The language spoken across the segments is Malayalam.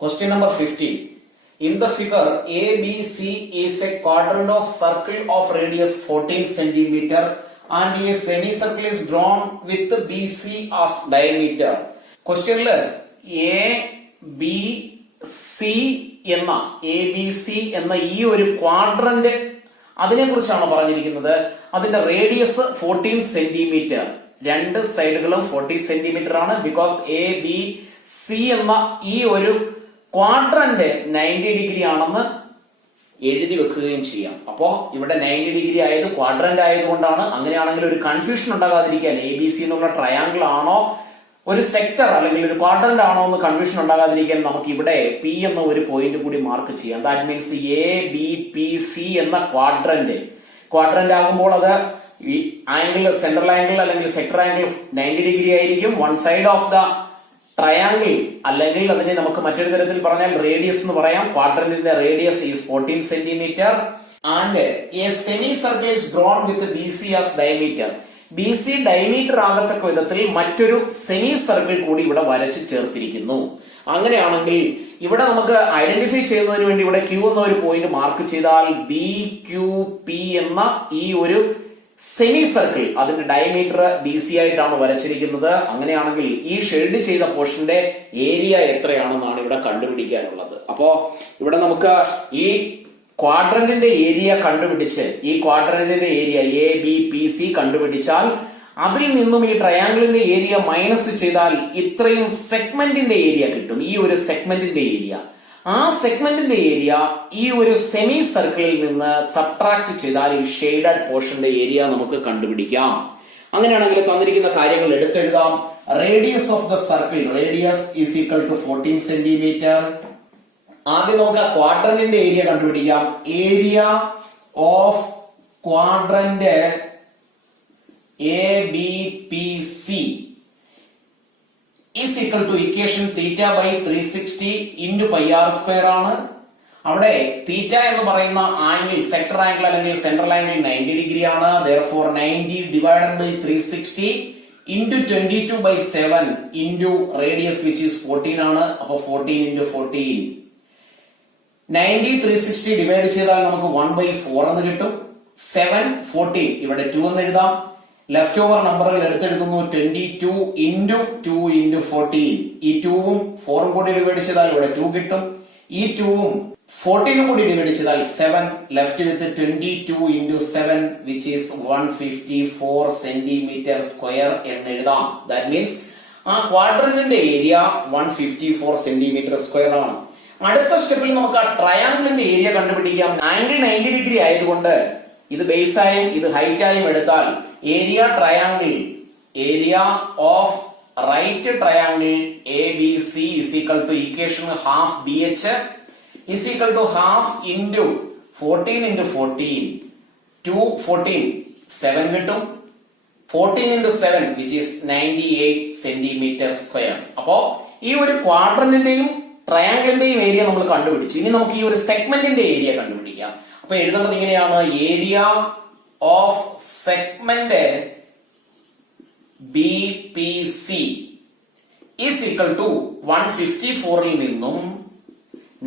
Question number 15. In the figure, ABC is a quadrant of circle of radius 14 cm and a semicircle is drawn with BC as diameter. Question A, B, C എന്ന ഈ ഒരു ക്വാഡ്രന്റ് അതിനെ കുറിച്ചാണ് പറഞ്ഞിരിക്കുന്നത്. അതിന്റെ റേഡിയസ് 14 സെന്റിമീറ്റർ, രണ്ട് സൈഡുകളും 40 സെന്റിമീറ്റർ ആണ്. ബിക്കോസ് എ ബി സി എന്ന ഈ ഒരു ക്വാഡ്രന്റ് 90 ഡിഗ്രി ആണെന്ന് എഴുതി വെക്കുകയും ചെയ്യാം. അപ്പോ ഇവിടെ 90 ഡിഗ്രി ആയത് ക്വാഡ്രന്റ് ആയതുകൊണ്ടാണ്. അങ്ങനെയാണെങ്കിൽ ഒരു കൺഫ്യൂഷൻ ഉണ്ടാകാതിരിക്കാൻ എ ബി സി എന്നുള്ള ട്രയാങ്കിൾ ആണോ ഒരു സെക്ടർ അല്ലെങ്കിൽ ഒരു ക്വാഡ്രന്റ് ആണോ എന്ന് കൺഫ്യൂഷൻ ഉണ്ടാകാതിരിക്കാൻ നമുക്ക് ഇവിടെ പി എന്ന ഒരു പോയിന്റ് കൂടി മാർക്ക് ചെയ്യാം. That means A B P C എന്ന ക്വാഡ്രന്റ് ആകുമ്പോൾ അത് ഈ ആംഗിൾ സെൻട്രൽ ആംഗിൾ അല്ലെങ്കിൽ സെക്ടർ ആംഗിൾ 90 ഡിഗ്രി ആയിരിക്കും. One side of the triangle അല്ലെങ്കിൽ അതിനെ നമുക്ക് മറ്റൊരു തരത്തിൽ പറഞ്ഞാൽ റേഡിയസ് എന്ന് പറയാം. ക്വാഡ്രന്റിന്റെ radius is 14 centimetre and a semi circle is drawn with B C as diameter. B C diameter ആകത്തക്ക വിധത്തിൽ മറ്റൊരു സെമി സർക്കിൾ കൂടി ഇവിടെ വരച്ച് ചേർത്തിരിക്കുന്നു. അങ്ങനെയാണെങ്കിൽ ഇവിടെ നമുക്ക് ഐഡന്റിഫൈ ചെയ്യുന്നതിന് വേണ്ടി ഇവിടെ ക്യൂ എന്ന ഒരു പോയിന്റ് മാർക്ക് ചെയ്താൽ ബി ക്യൂ പി എന്ന ഈ ഒരു സെമി സർക്കിൾ അതിന്റെ ഡയമീറ്റർ ബി സി ആയിട്ടാണ് വരച്ചിരിക്കുന്നത്. അങ്ങനെയാണെങ്കിൽ ഈ ഷെയ്ഡ് ചെയ്ത പോർഷന്റെ ഏരിയ എത്രയാണെന്നാണ് ഇവിടെ കണ്ടുപിടിക്കാനുള്ളത്. അപ്പോ ഇവിടെ നമുക്ക് ഈ ക്വാഡ്രന്റിന്റെ ഏരിയ കണ്ടുപിടിച്ച് ഈ ക്വാഡ്രന്റിന്റെ area A B P C കണ്ടുപിടിച്ചാൽ അതിൽ നിന്നും ഈ ട്രയാങ്കിളിന്റെ ഏരിയ മൈനസ് ചെയ്താൽ ഇത്രയും സെഗ്മെന്റിന്റെ ഏരിയ കിട്ടും. ഈ ഒരു സെഗ്മെന്റിന്റെ ഏരിയ, ആ സെഗ്മെന്റിന്റെ ഏരിയ ഈ ഒരു സെമി സർക്കിളിൽ നിന്ന് സബ്ട്രാക്ട് ചെയ്താൽ ഈ ഷെയ്ഡഡ് പോർഷന്റെ ഏരിയ നമുക്ക് കണ്ടുപിടിക്കാം. അങ്ങനെയാണെങ്കിൽ തന്നിരിക്കുന്ന കാര്യങ്ങൾ എടുത്തെഴുതാം. Radius of the circle, radius is equal to 14 centimetre. ആദ്യം നമുക്ക് ക്വാഡ്രന്റിന്റെ ഏരിയ കണ്ടുപിടിക്കാം. Area of quadrant A B P C is equal to equation theta by 360 into pi R square ആണ്. അവിടെ തീറ്റ എന്ന് പറയുന്ന ആംഗിൾ സെക്ടർ ആംഗിൾ അല്ലെങ്കിൽ സെൻട്രൽ ആംഗിൾ 90 ഡിഗ്രി ആണ്. therefore 90 divided by 360 into 22/7 into radius which is 14 ആണ്. അപ്പൊ 14 ഇൻറ്റു 14 90 360 ഡിവൈഡ് ചെയ്താൽ നമുക്ക് 1/4 എന്ന് കിട്ടും. 7 14 ഇവിടെ 2 എന്ന് എഴുതാം. ലെഫ്റ്റ് ഓവർ നമ്പറുകൾ എടുത്തെഴുതുന്നു. 22 ഇൻറ്റു 2 ഇൻറ്റു 14. ഈ 2ഉം 4ഉം കൂടി ഡിവൈഡ് ചെയ്താൽ ഇവിടെ 2 കിട്ടും. ഈ 2ഉം 14ഉം കൂടി ഡിവൈഡ് ചെയ്താൽ 7. Left with 22 into 7 which is 154 centimetre square എന്ന് എഴുതാം. ദാറ്റ് മീൻസ് ആ ക്വാഡ്രന്റിന്റെ ഏരിയ 154 സെന്റിമീറ്റർ സ്ക്വയർ ആണ്. അടുത്ത സ്റ്റെപ്പിൽ നമുക്ക് ആ ട്രയാങ്കിളിന്റെ ഏരിയ കണ്ടുപിടിക്കാം. ആംഗിൾ 90 ഡിഗ്രി ആയതുകൊണ്ട് ഇത് ബേസ് ആയും ഇത് ഹൈറ്റ് ആയും എടുത്താൽ area triangle, area of right triangle A B C is equal to equation half B H is equal to half into 14 into 14 214 7 കിട്ടും. 14 into 7 which is 98 centimetre square. അപ്പോ ഈ ഒരു ക്വാഡ്രന്റിന്റെയും ട്രയാങ്കിളിന്റെയും ഏരിയ നമ്മൾ കണ്ടുപിടിച്ചു. ഇനി നമുക്ക് ഈ ഒരു സെഗ്മെന്റിന്റെ ഏരിയ കണ്ടുപിടിക്കാം. അപ്പൊ എഴുതുന്നത് ഇങ്ങനെയാണ്. Area of segment B P C is equal to 154ൽ നിന്നും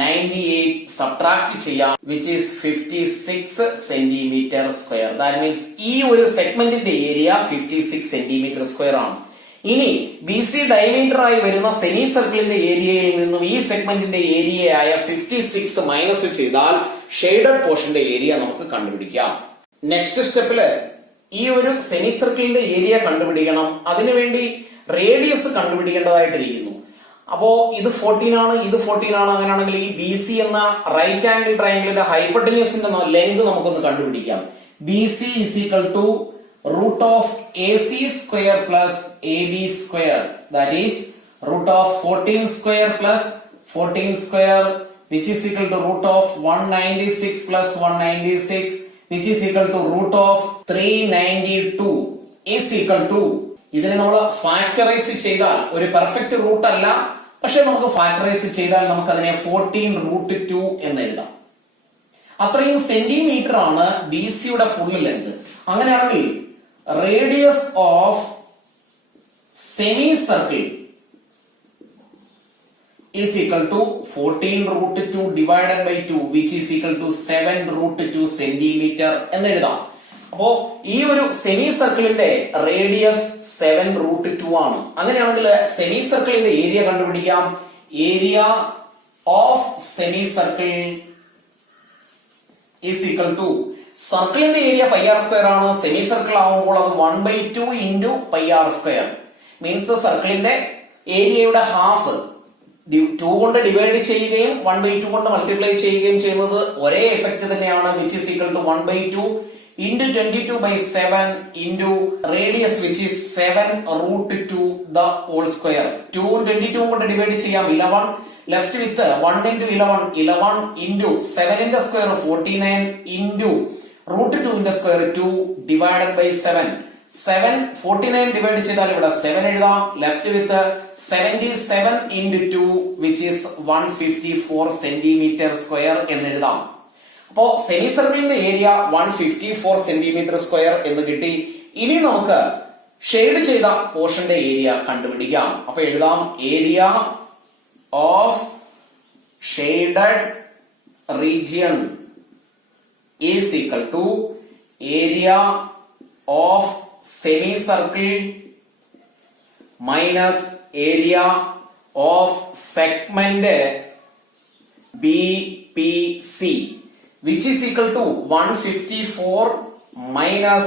98 സബ്ട്രാക്ട് ചെയ്യാം which is 56 centimetre square. That means ഈ ഒരു സെഗ്മെന്റിന്റെ ഏരിയ 56 സെന്റിമീറ്റർ സ്ക്വയർ ആണ്. ഇനി ബി സി ഡയമീറ്റർ ആയി വരുന്ന സെമി സർക്കിളിന്റെ ഏരിയയിൽ നിന്നും ഈ സെഗ്മെന്റിന്റെ ഏരിയയായ 56 മൈനസ് ചെയ്താൽ ഷെയ്ഡഡ് പോർഷന്റെ ഏരിയ നമുക്ക് കണ്ടുപിടിക്കാം. നെക്സ്റ്റ് സ്റ്റെപ്പില് ഈ ഒരു സെമി സർക്കിളിന്റെ ഏരിയ കണ്ടുപിടിക്കണം. അതിനുവേണ്ടി റേഡിയസ് കണ്ടുപിടിക്കേണ്ടതായിട്ടിരിക്കുന്നു. അപ്പോ ഇത് 14 ആണ്, ഇത് 14 ആണ്. അങ്ങനെയാണെങ്കിൽ ഈ ബി സി എന്ന റൈറ്റ് ആംഗിൾ ട്രയാംഗിളിന്റെ ഹൈപ്പോട്ടന്യൂസിന്റെ ലെങ്ത് നമുക്കൊന്ന് കണ്ടുപിടിക്കാം. B C is equal to root of AC square plus AB square, that is root of 14 square plus 14 square which is equal to root of 196 plus 196 which is equal to root of 392 is equal to, ഇതിനെ നമ്മൾ ഫാക്ടറൈസ് ചെയ്താൽ ഒരു പെർഫെക്റ്റ് റൂട്ട് അല്ല, പക്ഷെ നമുക്ക് ഫാക്ടറൈസ് ചെയ്താൽ നമുക്ക് അതിനെ 14√2 എന്ന് എഴുതാം. അത്രയും സെന്റിമീറ്റർ ആണ് ബി സിയുടെ ഫുൾ ലെങ്ത്. അങ്ങനെയാണെങ്കിൽ radius of semicircle is equal to 14 root 2 divided by 2 which is equal to 7 root 2 centimeter എന്ന് എഴുതാം. അപ്പോ ഈ ഒരു സെമി സർക്കിളിന്റെ റേഡിയസ് 7 റൂട്ട് 2 ആണ്. അങ്ങനെയാണെങ്കിൽ സെമി സർക്കിളിന്റെ ഏരിയ കണ്ടുപിടിക്കാം. Area of semi circle is equal to സർക്കിളിന്റെ ഏരിയ പൈ ആർ സ്ക്വയർ ആണ്. സെമി സർക്കിൾ ആവുമ്പോൾ അത് 1/2 into pi R square means സർക്കിളിന്റെ ഏരിയയുടെ ഹാഫ് 2 കൊണ്ട് ഡിവൈഡ് ചെയ്യുകയും 1/2 കൊണ്ട് മൾട്ടിപ്ലൈ ചെയ്യുകയും ചെയ്യുന്നത് ഒരേ എഫക്ട് തന്നെയാണ്. Which is equal to 1/2 into 22/7 into radius which is 7 root 2 the whole square. 2 22 കൊണ്ട് ഡിവൈഡ് ചെയ്യാം 11 left with 1 into 11 into 7 in the square 49 into root 2 in the square 2 divided by 7. 7 49 divide ചെയ്താൽ ഇവിടെ 7 എഴുതാം. left with 77 into 2 which is 154 centimeter square എന്ന് എഴുതാം. അപ്പോ സെമി സർക്കിളിന്റെ ഏരിയ 154 സെന്റിമീറ്റർ സ്ക്വയർ എന്ന് കിട്ടി. ഇനി നമുക്ക് ഷെയ്ഡ് ചെയ്ത പോർഷന്റെ ഏരിയ കണ്ടുപിടിക്കാം. അപ്പൊ എഴുതാം area of shaded region is equal to area of semi circle minus area of segment BPC which is equal to 154 minus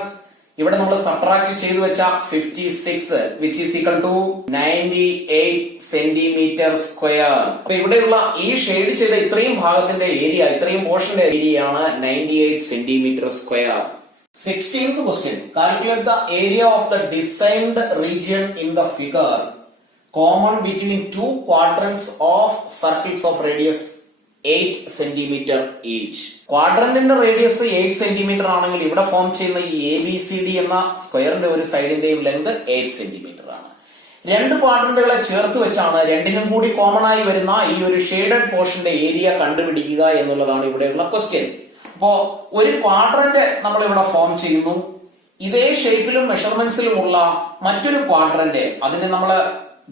ഇവിടെ നമ്മൾ സബ്ട്രാക്ട് ചെയ്തു വെച്ച 56 which is equal to 98 centimetre square. അപ്പൊ ഇവിടെയുള്ള ഈ ഷെയ്ഡ് ചെയ്ത ഇത്രയും ഭാഗത്തിന്റെ ഏരിയ, ഇത്രയും പോർഷന്റെ ഏരിയ ആണ് 98 centimetre square. 16th question. Calculate the area of the designed region in the figure common between two quadrants of circles of radius 8 centimetre each. ക്വാഡ്രന്റിന്റെ റേഡിയസ് 8 സെന്റിമീറ്റർ ആണെങ്കിൽ ഇവിടെ ഫോം ചെയ്യുന്ന ഈ ABCD എന്ന സ്ക്വയറിന്റെ ഒരു സൈഡിന്റെയും ലെങ്ത് 8 സെന്റിമീറ്റർ ആണ്. രണ്ട് ക്വാഡ്രന്റുകളെ ചേർത്ത് വെച്ചാണ് രണ്ടിനും കൂടി കോമൺ ആയി വരുന്ന ഈ ഒരു ഷെയ്ഡഡ് പോർഷന്റെ ഏരിയ കണ്ടുപിടിക്കുക എന്നുള്ളതാണ് ഇവിടെയുള്ള ക്വസ്റ്റ്യൻ. അപ്പോ ഒരു ക്വാഡ്രന്റ് നമ്മൾ ഇവിടെ ഫോം ചെയ്യുന്നു. ഇതേ ഷേപ്പിലും മെഷർമെന്റ്സിലുമുള്ള മറ്റൊരു ക്വാഡ്രന്റ് അതിനെ നമ്മൾ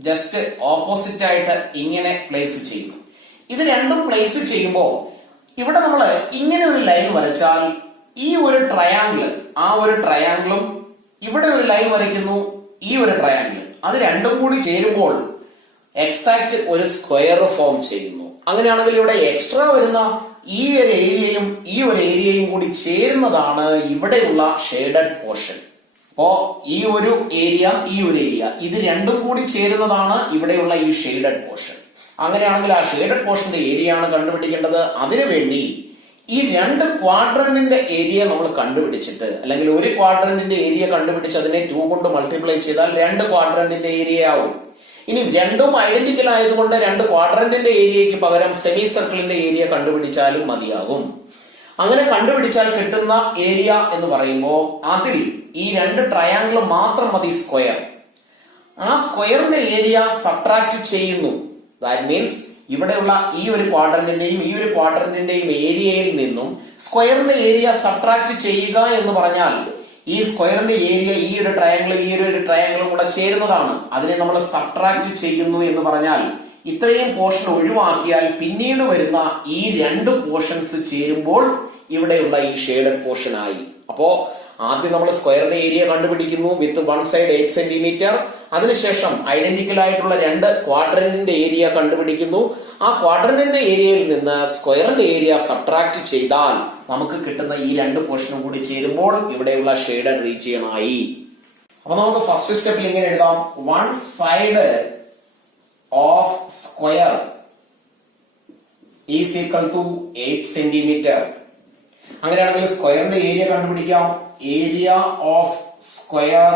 ജസ്റ്റ് ഓപ്പോസിറ്റ് ആയിട്ട് ഇങ്ങനെ പ്ലേസ് ചെയ്യുന്നു. ഇത് രണ്ടും പ്ലേസ് ചെയ്യുമ്പോൾ ഇവിടെ നമ്മൾ ഇങ്ങനെ ഒരു ലൈൻ വരച്ചാൽ ഈ ഒരു ട്രയാങ്കിൾ, ആ ഒരു ട്രയാങ്കിളും ഇവിടെ ഒരു ലൈൻ വരയ്ക്കുന്നു, ഈ ഒരു ട്രയാങ്കിൾ, അത് രണ്ടും കൂടി ചേരുമ്പോൾ എക്സാക്ട് ഒരു സ്ക്വയർ ഫോം ചെയ്യുന്നു. അങ്ങനെയാണെങ്കിൽ ഇവിടെ എക്സ്ട്രാ വരുന്ന ഈ ഒരു ഏരിയയും ഈ ഒരു ഏരിയയും കൂടി ചേരുന്നതാണ് ഇവിടെയുള്ള ഷെയ്ഡഡ് പോർഷൻ. അപ്പോ ഈ ഒരു ഏരിയ ഇത് രണ്ടും കൂടി ചേരുന്നതാണ് ഇവിടെയുള്ള ഈ ഷെയ്ഡഡ് പോർഷൻ. അങ്ങനെയാണെങ്കിൽ ആ ഷെയ്ഡഡ് പോർഷന്റെ ഏരിയ ആണ് കണ്ടുപിടിക്കേണ്ടത്. അതിനുവേണ്ടി ഈ രണ്ട് ക്വാഡ്രന്റിന്റെ ഏരിയ നമ്മൾ കണ്ടുപിടിച്ചിട്ട്, അല്ലെങ്കിൽ ഒരു ക്വാഡ്രന്റിന്റെ ഏരിയ കണ്ടുപിടിച്ച് അതിനെ 2 കൊണ്ട് മൾട്ടിപ്ലൈ ചെയ്താൽ രണ്ട് ക്വാഡ്രന്റിന്റെ ഏരിയ ആവും. ഇനി രണ്ടും ഐഡന്റിക്കൽ ആയതുകൊണ്ട് രണ്ട് ക്വാഡ്രന്റിന്റെ ഏരിയയ്ക്ക് പകരം സെമി സർക്കിളിന്റെ ഏരിയ കണ്ടുപിടിച്ചാലും മതിയാകും. അങ്ങനെ കണ്ടുപിടിച്ചാൽ കിട്ടുന്ന ഏരിയ എന്ന് പറയുമ്പോൾ അതിൽ ഈ രണ്ട് ട്രയാങ്കിൾ മാത്രം മതി സ്ക്വയർ. ആ സ്ക്വയറിന്റെ ഏരിയ സബ്ട്രാക്ട് ചെയ്യുന്നു. ദാറ്റ് മീൻസ് ഇവിടെയുള്ള ഈ ഒരു ക്വാഡ്രന്റിന്റെയും ഈ ഒരു ക്വാഡ്രന്റിന്റെയും ഏരിയയിൽ നിന്നും സ്ക്വയറിന്റെ ഏരിയ സബ്ട്രാക്ട് ചെയ്യുക എന്ന് പറഞ്ഞാൽ ഈ സ്ക്വയറിന്റെ ഏരിയ ഈ ഒരു ട്രയാങ്കിളും കൂടെ ചേരുന്നതാണ്. അതിനെ നമ്മൾ സബ്ട്രാക്ട് ചെയ്യുന്നു എന്ന് പറഞ്ഞാൽ ഇത്രയും പോർഷൻ ഒഴിവാക്കിയാൽ പിന്നീട് വരുന്ന ഈ രണ്ട് പോർഷൻസ് ചേരുമ്പോൾ ഇവിടെയുള്ള ഈ ഷെയ്ഡഡ് പോർഷൻ ആയി. അപ്പോ ആദ്യം നമ്മൾ സ്ക്വയറിന്റെ ഏരിയ കണ്ടുപിടിക്കുന്നു വിത്ത് വൺ സൈഡ് 8 സെന്റിമീറ്റർ. അതിനുശേഷം ഐഡന്റിക്കൽ ആയിട്ടുള്ള രണ്ട് ക്വാഡ്രന്റിന്റെ ഏരിയ കണ്ടുപിടിക്കുന്നു. ആ ക്വാഡ്രന്റിന്റെ ഏരിയയിൽ നിന്ന് സ്ക്വയറിന്റെ ഏരിയ സബ്ട്രാക്ട് ചെയ്താൽ നമുക്ക് കിട്ടുന്ന ഈ രണ്ട് പോർഷനും കൂടി ചേരുമ്പോൾ ഇവിടെയുള്ള ഷെയ്ഡഡ് റീജിയൻ ആയി. അപ്പൊ നമുക്ക് ഫസ്റ്റ് സ്റ്റെപ്പിൽ ഇങ്ങനെ എഴുതാം: one side of square is equal to 8 centimetre. അങ്ങനെയാണെങ്കിൽ സ്ക്വയറിന്റെ ഏരിയ കണ്ടുപിടിക്കാം. Area of square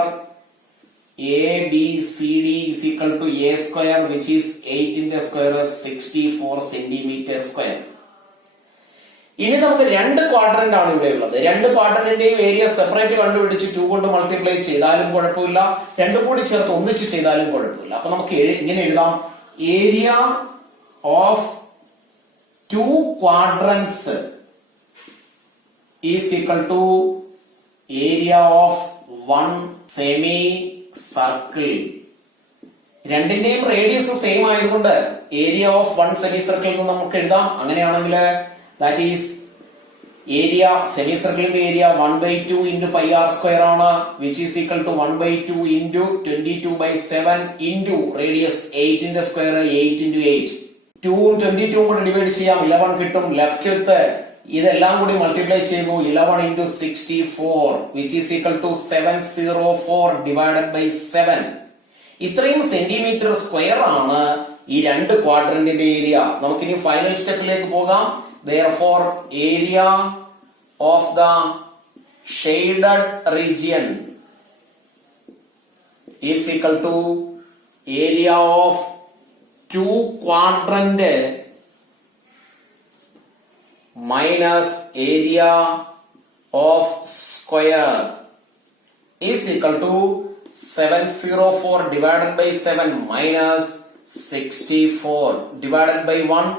ABCD is equal to A square which is 8 into square 64 centimeter square. ഇനി നമുക്ക് രണ്ട് ക്വാഡ്രന്റ് ആണ് ഇവിടെ ഉള്ളത്. രണ്ട് ക്വാഡ്രന്റിന്റെയും ഏരിയ സെപ്പറേറ്റ് കണ്ടുപിടിച്ച് 2 കൊണ്ട് മൾട്ടിപ്ലൈ ചെയ്താലും കുഴപ്പമില്ല, രണ്ടും കൂടി ചേർത്ത് ഒന്നിച്ച് ചെയ്താലും കുഴപ്പമില്ല. അപ്പൊ നമുക്ക് ഇങ്ങനെ എഴുതാം: area of 2 quadrants is equal to area of one semi circle. രണ്ടിന്റെയും റേഡിയസ് സെയിം ആയതുകൊണ്ട് area of one semi circle എന്ന് നമുക്ക് എഴുതാം. അങ്ങനെയാണെങ്കിൽ ദാറ്റ് ഈസ് ഏരിയ, സെമി സർക്കിളിന്റെ area 1/2 into pi r square ആണ്, which is equal to 1/2 into 22/7 into radius 8 ന്റെ സ്ക്വയർ 8 into 8. 2 ഉം 22 ഉം കൂടെ ഡിവൈഡ് ചെയ്യാം, 11 കിട്ടും. ലെഫ്റ്റ് എടുത്ത് ഇതെല്ലാം കൂടി മൾട്ടിപ്ലൈ ചെയ്യുന്നു, 11 into 64 which is equal to 704 divided by 7. ഇത്രയും സെന്റിമീറ്റർ സ്ക്വയർ ആണ് ഈ രണ്ട് ക്വാഡ്രന്റിന്റെ ഏരിയ. നമുക്കിനി ഫൈനൽ സ്റ്റെപ്പിലേക്ക് പോകാം. Therefore, area of the shaded region is equal to area of two quadrant minus area of square is equal to 704 divided by 7 minus 64 divided by 1.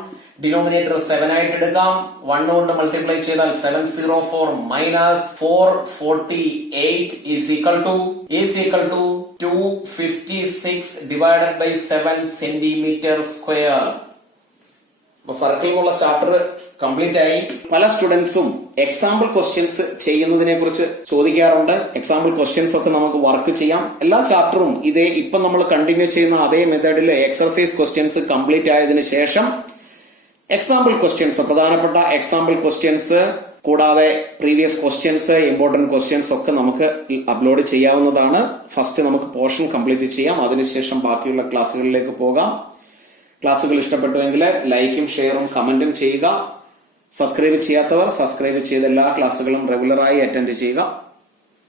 Denominator 7 ആയിട്ട് എടുക്കാം. 1 കൊണ്ട് മൾട്ടിപ്ലൈ ചെയ്താൽ 704 minus 448 is equal to 256 divided by 7 centimetre square. സർക്കിളിനുള്ള ചാപ്റ്റർ കംപ്ലീറ്റ് ആയി. പല സ്റ്റുഡൻസും എക്സാമ്പിൾ ക്വസ്റ്റ്യൻസ് ചെയ്യുന്നതിനെ കുറിച്ച് ചോദിക്കാറുണ്ട്. എക്സാമ്പിൾ ക്വസ്റ്റ്യൻസ് ഒക്കെ നമുക്ക് വർക്ക് ചെയ്യാം. എല്ലാ ചാപ്റ്ററും ഇതേ ഇപ്പൊ നമ്മൾ കണ്ടിന്യൂ ചെയ്യുന്ന അതേ മെത്തേഡിൽ എക്സർസൈസ് ക്വസ്റ്റ്യൻസ് കംപ്ലീറ്റ് ആയതിനു ശേഷം എക്സാമ്പിൾ ക്വസ്റ്റ്യൻസ്, പ്രധാനപ്പെട്ട എക്സാമ്പിൾ ക്വസ്റ്റ്യൻസ് കൂടാതെ പ്രീവിയസ് ക്വസ്റ്റ്യൻസ്, ഇമ്പോർട്ടന്റ് ക്വസ്റ്റ്യൻസ് ഒക്കെ നമുക്ക് അപ്ലോഡ് ചെയ്യാവുന്നതാണ്. ഫസ്റ്റ് നമുക്ക് പോർഷൻ കംപ്ലീറ്റ് ചെയ്യാം, അതിനുശേഷം ബാക്കിയുള്ള ക്ലാസ്സുകളിലേക്ക് പോകാം. ക്ലാസ്സുകൾ ഇഷ്ടപ്പെട്ടുവെങ്കിൽ ലൈക്കും ഷെയറും കമന്റും ചെയ്യുക. സബ്സ്ക്രൈബ് ചെയ്യാത്തവർ സബ്സ്ക്രൈബ് ചെയ്ത് എല്ലാ ക്ലാസ്സുകളും റെഗുലറായി അറ്റൻഡ് ചെയ്യുക.